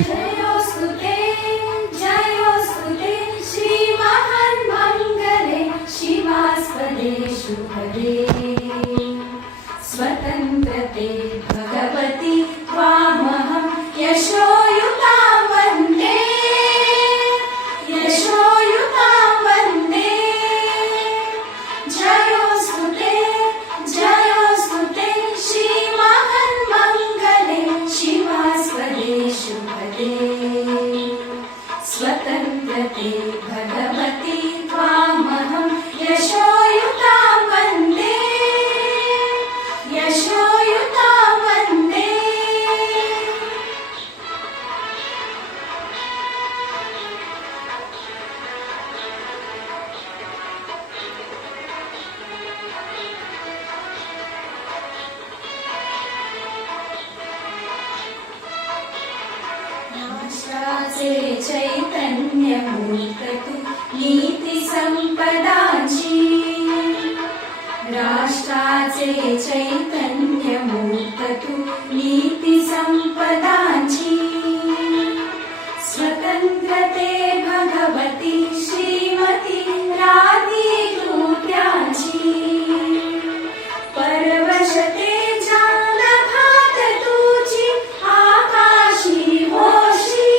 जयोस्तुते जयोस्तुते श्रीमहान्मङ्गले शिवास्पदे शुभदे स्वतन्त्रते भगवति त्वामहं यशोयुतां वन्दे यशोयुतां वन्दे जयोस्तुते जयोस्तुते श्रीमहान्मङ्गले शिवास्पदे शुभदे स्वतन्त्रते भगवति त्वामहं यशोयुतां वन्दे यशोयुतां वन्दे राष्ट्राचे चैतन्यमूर्ततु नीतिसंपदाची राष्ट्राचे चैतन्यमूर्ततु नीतिसंपदाची स्वतंत्रते भगवती श्रीमती राधिकृत्याची परवशते जालभात तुझी आकाशी भोशी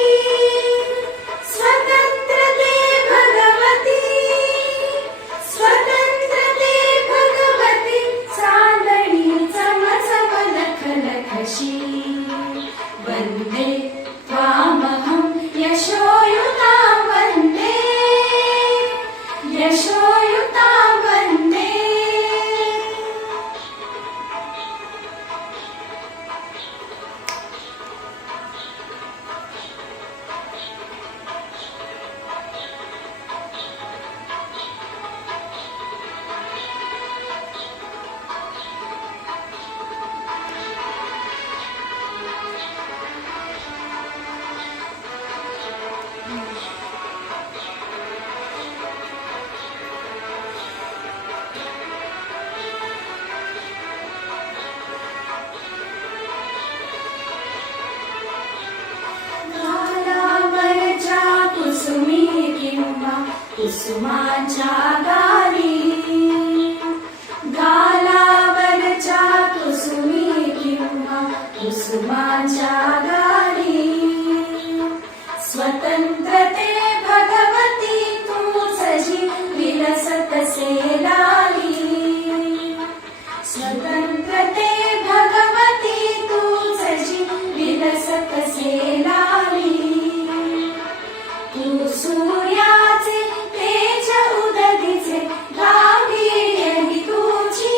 स्वतंत्रते भगवती स्वतंत्रते भगवती चांदणी चमचम लखलखशी वन्दे त्वामहं यशोयुतां वन्दे यशोयुतां वन्दे गालावरच्या कुसुमी किंवा कुसुमाच्या गाली गालावरच्या कुसुमी किंवा कुसुमाच्या गाली स्वतंत्रते भगवती तूच जी विलसतसे लाली स्वतंत्रते भगवती तूच जी विलसतसे लाली तू सूर्याचे तेज उदगीचे गांभीर्य ही तुझी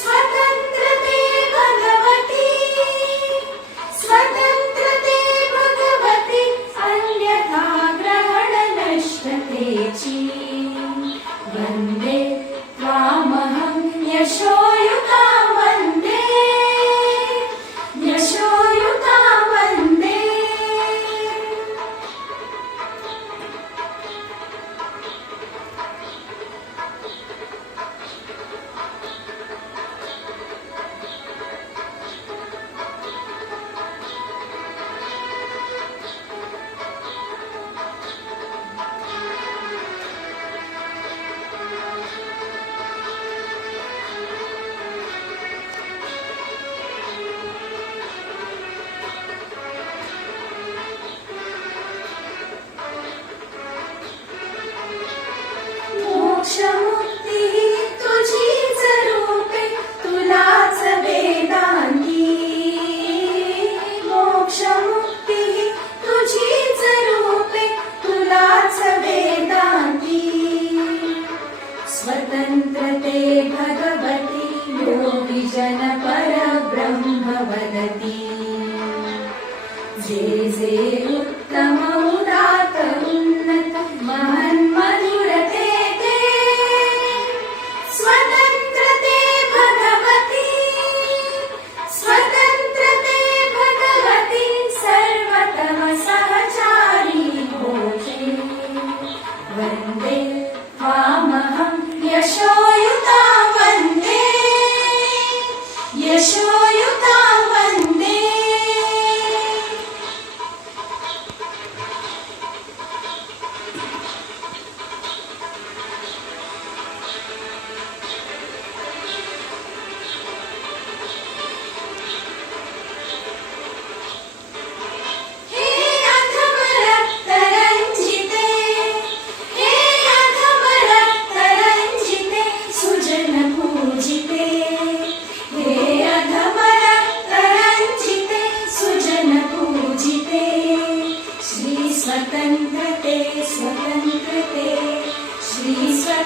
स्वतंत्रते भगवती स्वतंत्रते भगवती अन्यथा ग्रहण नश्यतेची वन्दे त्वामहं यशोयुतां वन्दे यशोयुतां वन्दे मोक्षमुक्ती तुझीच रूपे तुलाच वेदांती मोक्षमुक्ती तुझीच रूपे तुलाच वेदांती स्वतंत्रते भगवती योगिजन परब्रह्म वदती जे जे उत्तम उदात्त उन्नत महन्मधुरते ते स्वतंत्रते भगवती स्वतंत्रते भगवती सर्वतः सहचारी भोजे वन्दे त्वामहं यशोयुतां वन्दे यशोयुतां वन्दे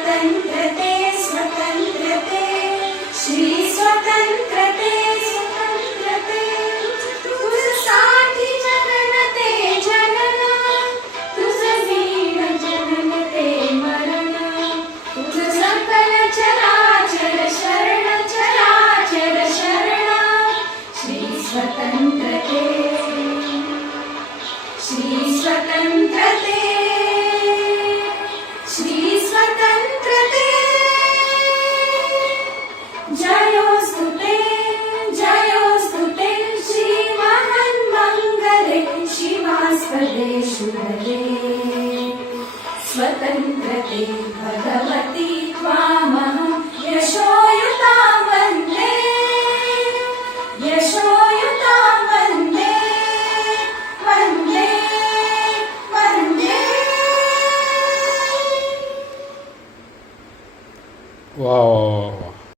स्वतंत्रते स्वतंत्रते श्री स्वतंत्रते स्वतंत्रते तुझसाठी जनन ते जनन तुझ वीण जनन ते मरण तुझ सकल चराचर शरण चराचर शरण श्री स्वतंत्रते श्री स्वतंत्रते श्री स्वतंत्रते जयोस्तु ते श्री महन्मङ्गले शिवास्पदे शुभदे स्वतंत्रते भगवते